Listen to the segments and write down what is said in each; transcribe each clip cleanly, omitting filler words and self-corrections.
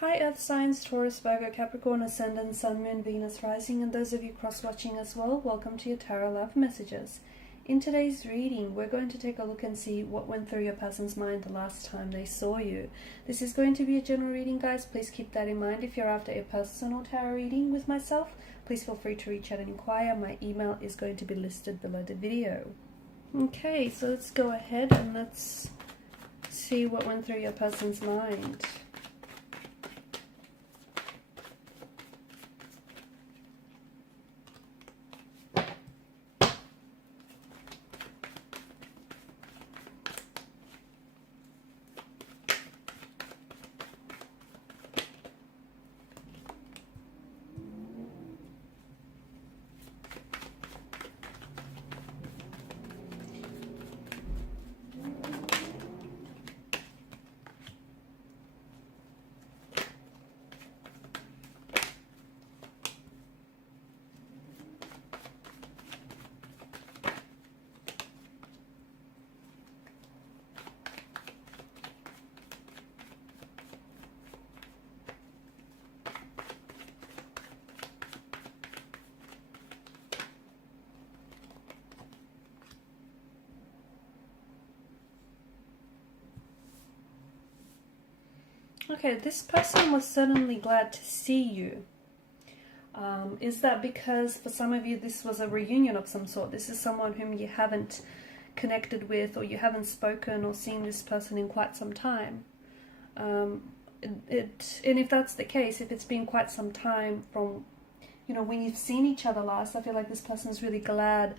Hi Earth Signs, Taurus, Virgo, Capricorn, Ascendant, Sun, Moon, Venus, Rising, and those of you cross-watching as well, welcome to your Tarot Love Messages. In today's reading, we're going to take a look and see what went through your person's mind the last time they saw you. This is going to be a general reading, guys. Please keep that in mind. If you're after a personal tarot reading with myself, please feel free to reach out and inquire. My email is going to be listed below the video. Okay, so let's go ahead and let's see what went through your person's mind. Okay, this person was certainly glad to see you. Is that because for some of you this was a reunion of some sort? This is someone whom you haven't connected with, or you haven't spoken or seen this person in quite some time. And if that's the case, if it's been quite some time from, when you've seen each other last, I feel like this person's really glad.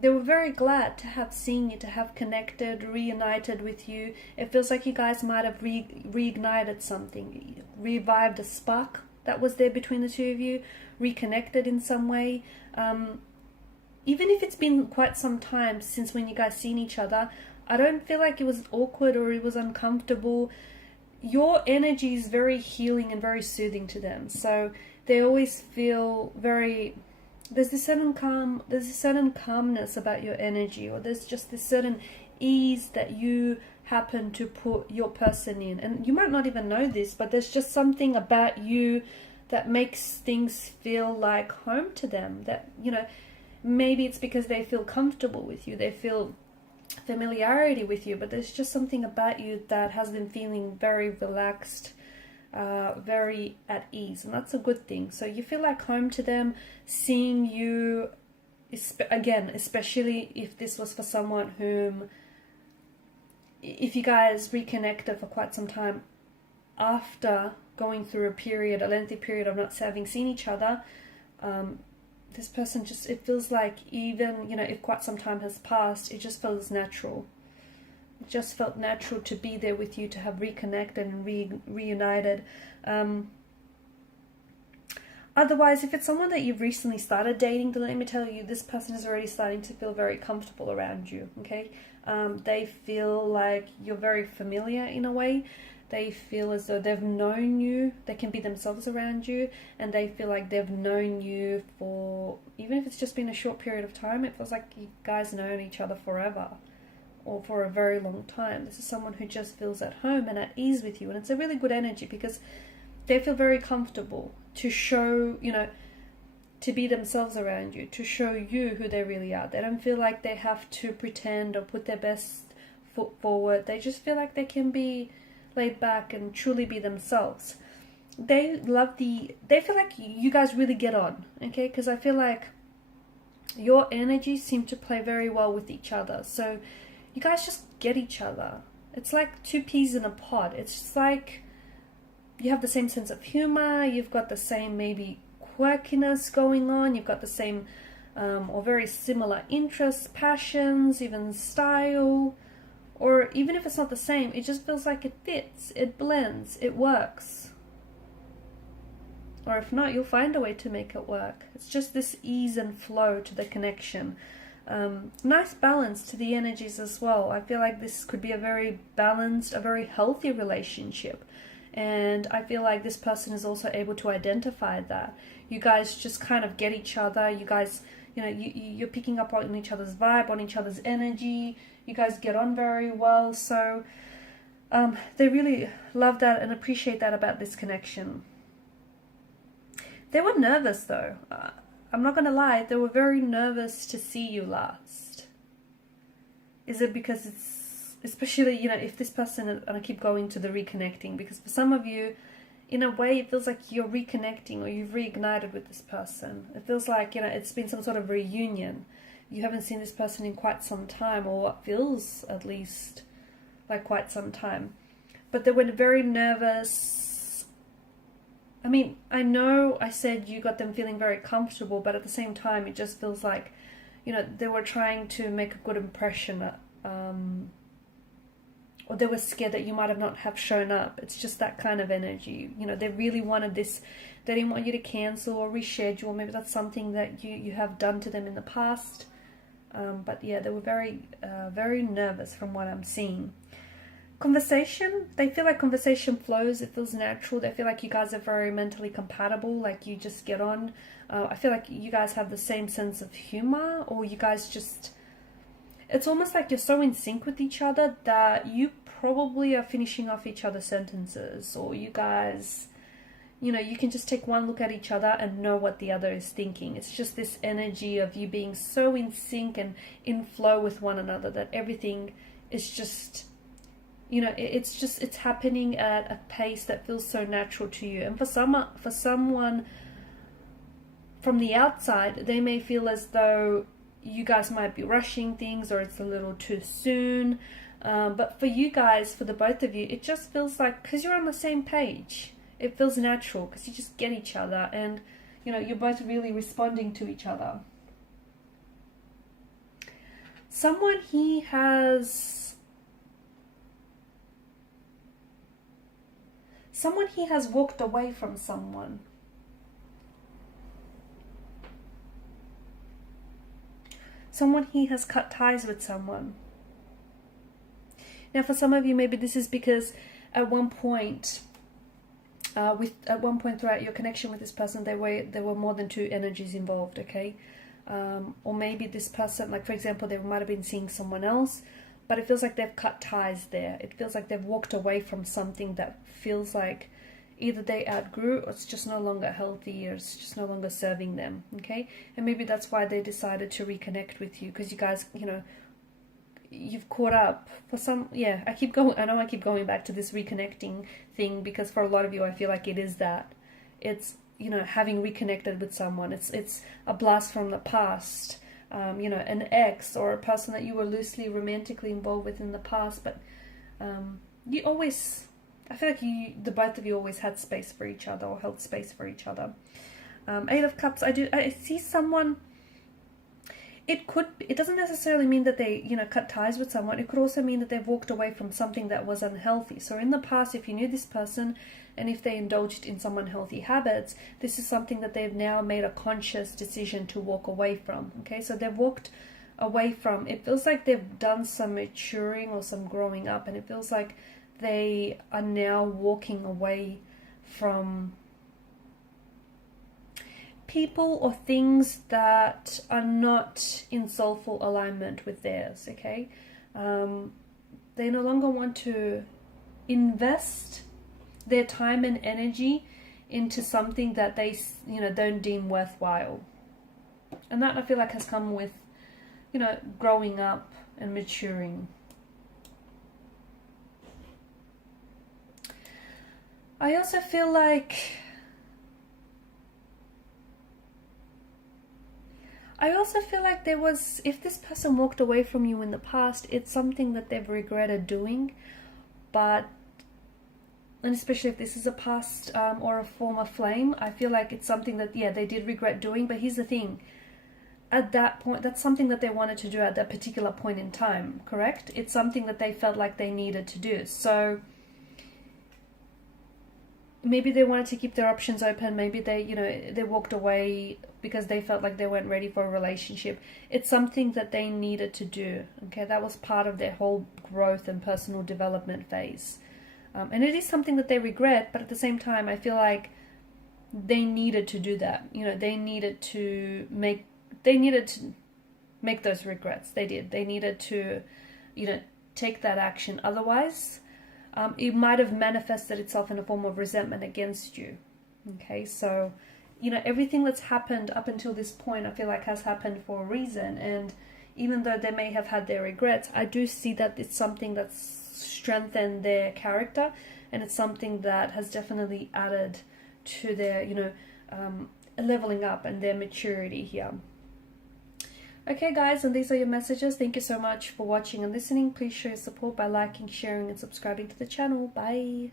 They were very glad to have seen you, to have connected, reunited with you. It feels like you guys might have reignited something, revived a spark that was there between the two of you, reconnected in some way. Even if it's been quite some time since when you guys seen each other, I don't feel like it was awkward or it was uncomfortable. Your energy is very healing and very soothing to them. So they always feel very... There's this certain calmness about your energy, or there's just this certain ease that you happen to put your person in. And you might not even know this, but there's just something about you that makes things feel like home to them. That, maybe it's because they feel comfortable with you, they feel familiarity with you, but there's just something about you that has them feeling very relaxed, very at ease, and that's a good thing. So you feel like home to them. Seeing you, again, especially if this was for someone whom, if you guys reconnected for quite some time after going through a lengthy period of not having seen each other, this person just, it feels like even, if quite some time has passed, it just feels natural. It just felt natural to be there with you, to have reconnected and reunited. Otherwise, if it's someone that you've recently started dating, then let me tell you, this person is already starting to feel very comfortable around you, okay? They feel like you're very familiar in a way. They feel as though they've known you. They can be themselves around you, and they feel like they've known you for, even if it's just been a short period of time, it feels like you guys known each other forever, or for a very long time. This is someone who just feels at home and at ease with you, and it's a really good energy because they feel very comfortable to show, to be themselves around you, to show you who they really are. They don't feel like they have to pretend or put their best foot forward. They just feel like they can be laid back and truly be themselves. They feel like you guys really get on, okay? Because I feel like your energies seem to play very well with each other. So you guys just get each other. It's like two peas in a pod. It's just like you have the same sense of humor. You've got the same maybe quirkiness going on. You've got the same or very similar interests, passions, even style. Or even if it's not the same, it just feels like it fits, it blends, it works. Or if not, you'll find a way to make it work. It's just this ease and flow to the connection. Nice balance to the energies as well. I feel like this could be a very balanced, a very healthy relationship. And I feel like this person is also able to identify that. You guys just kind of get each other. You guys, you're picking up on each other's vibe, on each other's energy. You guys get on very well. So They really love that and appreciate that about this connection. They were nervous though. I'm not going to lie, they were very nervous to see you last. Is it because it's, especially, you know, if this person, and I keep going to the reconnecting, because for some of you, in a way, it feels like you're reconnecting or you've reignited with this person. It feels like, you know, it's been some sort of reunion. You haven't seen this person in quite some time, or what feels at least like quite some time. But they were very nervous. I mean, I know I said you got them feeling very comfortable, but at the same time, it just feels like, you know, they were trying to make a good impression, or they were scared that you might have not have shown up. It's just that kind of energy. You know, they really wanted this. They didn't want you to cancel or reschedule. Maybe that's something that you have done to them in the past. But yeah, they were very, very nervous from what I'm seeing. Conversation, they feel like conversation flows. It feels natural. They feel like you guys are very mentally compatible. Like you just get on. I feel like you guys have the same sense of humor, or you guys just... It's almost like you're so in sync with each other that you probably are finishing off each other's sentences, or you guys, you know, you can just take one look at each other and know what the other is thinking. It's just this energy of you being so in sync and in flow with one another that everything is just, you know, it's happening at a pace that feels so natural to you. And for someone from the outside, they may feel as though you guys might be rushing things, or it's a little too soon. But for you guys, for the both of you, it just feels like, because you're on the same page, it feels natural because you just get each other, and you know, you're both really responding to each other. Someone he has walked away from someone. Someone he has cut ties with someone. Now, for some of you, maybe this is because at one point throughout your connection with this person, there were more than two energies involved. Okay, or maybe this person, like for example, they might have been seeing someone else, but it feels like they've cut ties there. It feels like they've walked away from something that feels like either they outgrew, or it's just no longer healthy, or it's just no longer serving them. Okay, and maybe that's why they decided to reconnect with you, because you guys, you know, you've caught up for some. Yeah, I know I keep going back to this reconnecting thing, because for a lot of you, I feel like it is that. It's, you know, having reconnected with someone. It's a blast from the past. You know, an ex or a person that you were loosely romantically involved with in the past, but you always, I feel like the both of you always had space for each other, or held space for each other. Eight of Cups, I see someone. It doesn't necessarily mean that they, you know, cut ties with someone. It could also mean that they've walked away from something that was unhealthy. So in the past, if you knew this person and if they indulged in some unhealthy habits, this is something that they've now made a conscious decision to walk away from. Okay, so they've walked away from, it feels like they've done some maturing or some growing up, and it feels like they are now walking away from people or things that are not in soulful alignment with theirs. Okay, they no longer want to invest their time and energy into something that they, you know, don't deem worthwhile, and that I feel like has come with, you know, growing up and maturing. I also feel like there was, if this person walked away from you in the past, it's something that they've regretted doing, and especially if this is a past or a former flame, I feel like it's something that, yeah, they did regret doing. But here's the thing, at that point, that's something that they wanted to do at that particular point in time, correct? It's something that they felt like they needed to do. So maybe they wanted to keep their options open. Maybe they, you know, they walked away because they felt like they weren't ready for a relationship. It's something that they needed to do. Okay, that was part of their whole growth and personal development phase. And it is something that they regret, but at the same time, I feel like they needed to do that. You know, they needed to make those regrets. They did. They needed to, you know, take that action. Otherwise, it might have manifested itself in a form of resentment against you. Okay, so, you know, everything that's happened up until this point, I feel like has happened for a reason. And even though they may have had their regrets, I do see that it's something that's strengthened their character, and it's something that has definitely added to their, you know, leveling up and their maturity here. Okay guys, and these are your messages. Thank you so much for watching and listening. Please show your support by liking, sharing and subscribing to the channel. Bye.